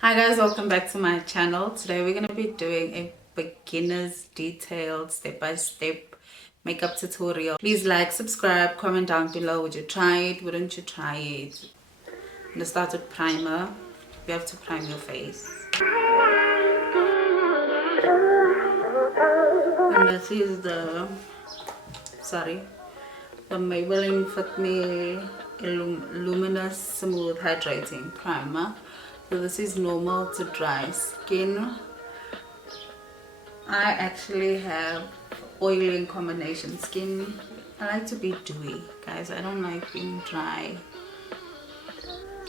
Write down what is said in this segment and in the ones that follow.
Hi guys, welcome back to my channel. Today we're going to be doing a beginner's detailed step-by-step makeup tutorial. Please like, subscribe, comment down below. Would you try it? Wouldn't you try it? I'm going to start with primer. You have to prime your face. And this is the Maybelline Fit Me Luminous Smooth Hydrating Primer. So this is normal to dry skin. I actually have oily and combination skin. I like to be dewy, guys. I don't like being dry.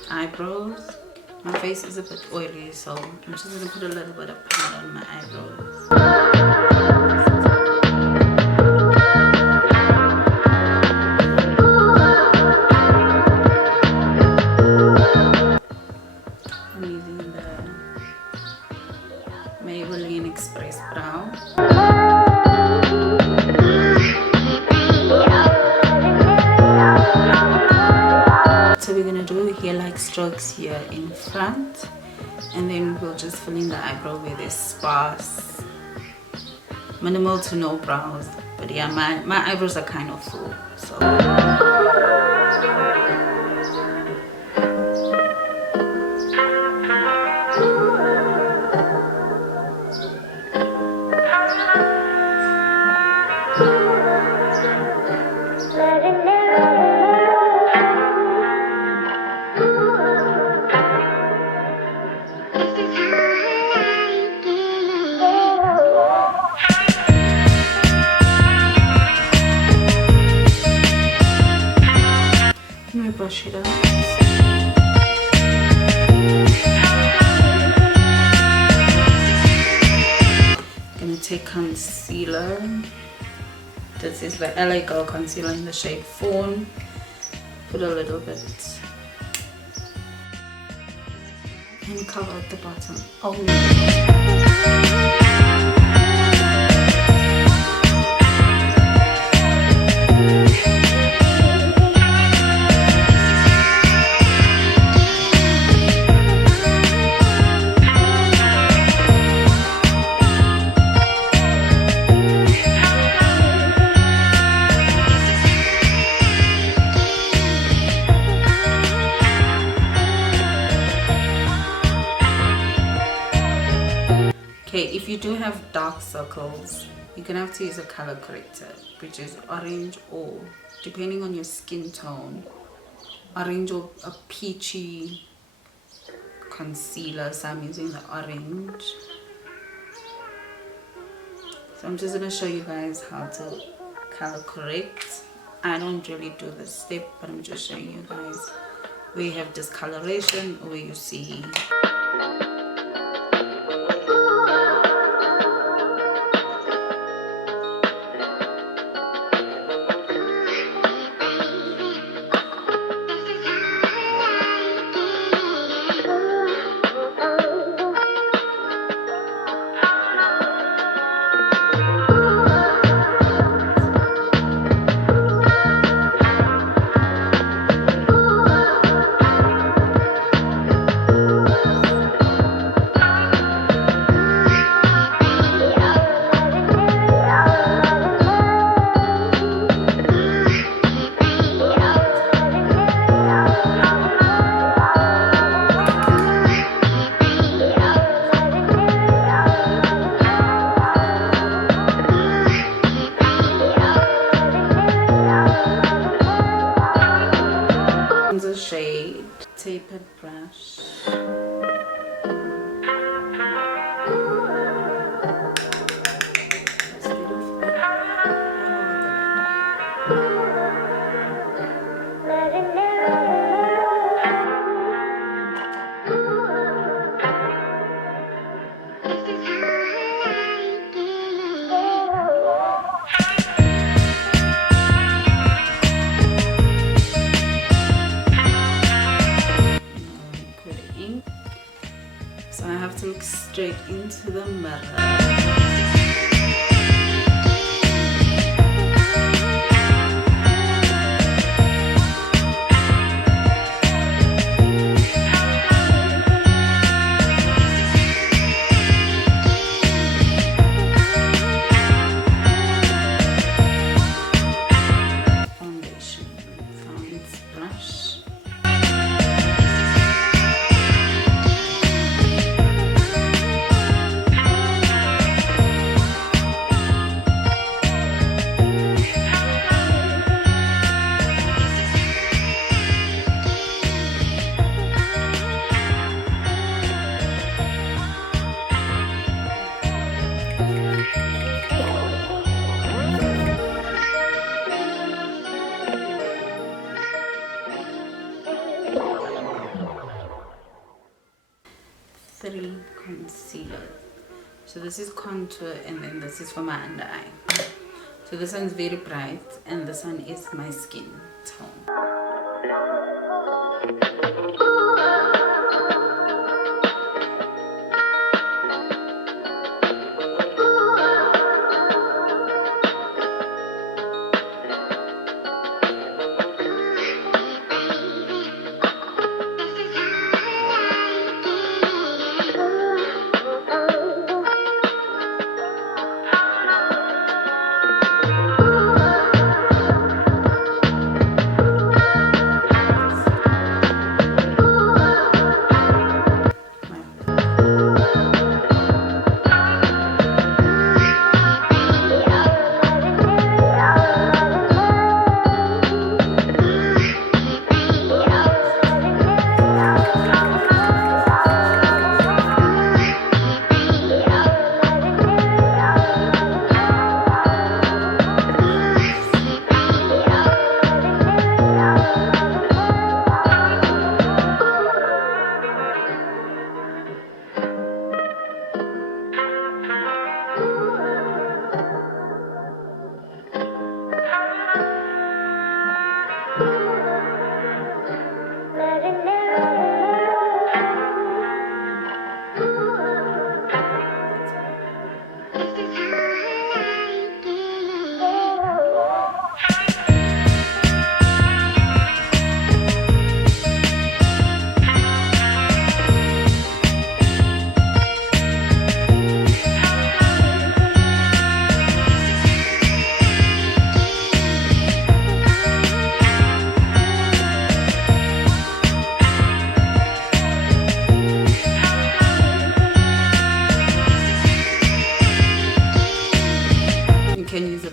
Eyebrows. My face is a bit oily, so I'm just gonna put a little bit of powder on my eyebrows. Maybelline Express Brow. So we're gonna do hair-like strokes here in front, and then we'll just fill in the eyebrow with this sparse, minimal to no brows. But yeah, my eyebrows are kind of full, so. Let me brush it up. Gonna take concealer. This is the LA Girl concealer in the shade Fawn. Put a little bit and cover at the bottom. Okay, if you do have dark circles, you're gonna have to use a color corrector, which is orange, or depending on your skin tone, orange or a peachy concealer. So I'm using the orange. So I'm just gonna show you guys how to color correct. I don't really do this step, but I'm just showing you guys where you have discoloration or where you see. Shade tapered brush. So I have to look straight into the mirror. 3 concealers. So this is contour, and then this is for my under eye. So this one's very bright, and this one is my skin tone.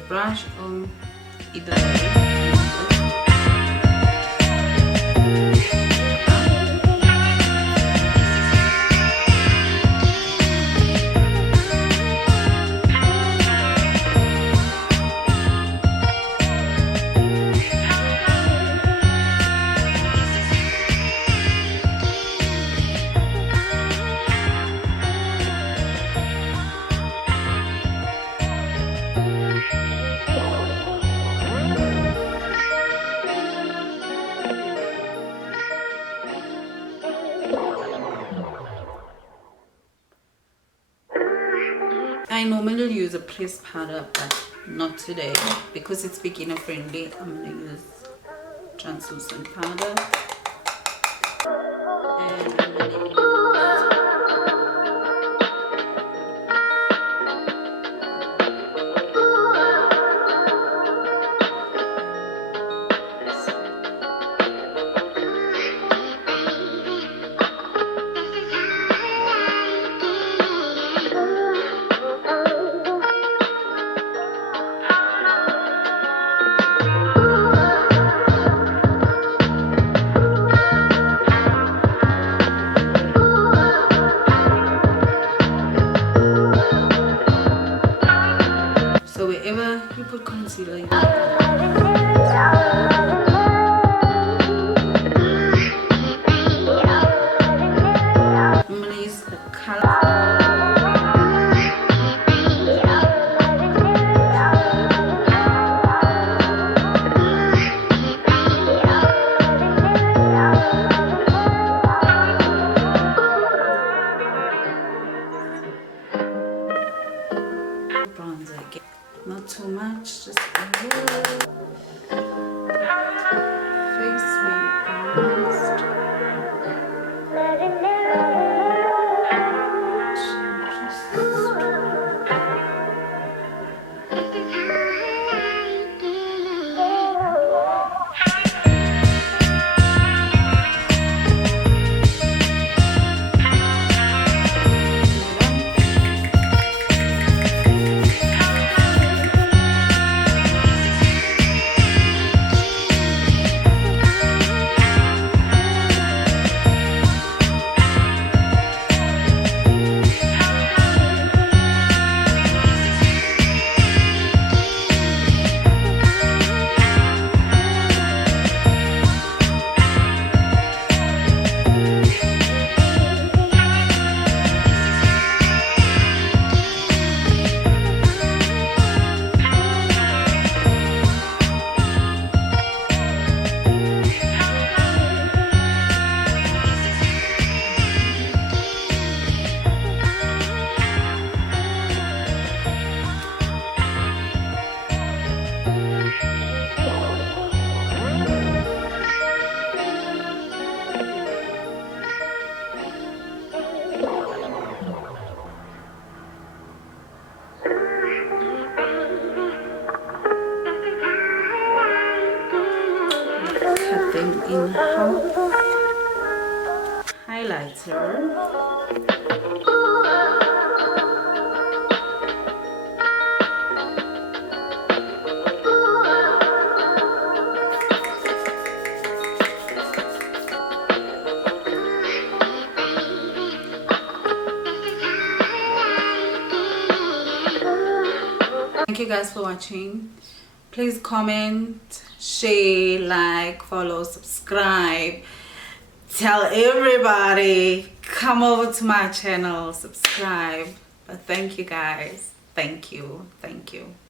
Brush on either way. I normally use a pressed powder, but not today because it's beginner friendly. I'm going to use translucent powder, and I'm going to use so wherever you put concealer, you I'm going to use the color. Bronzer again. Not too much, just a little. Face where bronzed. corrector. Thank you guys for watching. Please comment, share, like, follow, subscribe, tell everybody, come over to my channel, subscribe. But thank you guys. Thank you.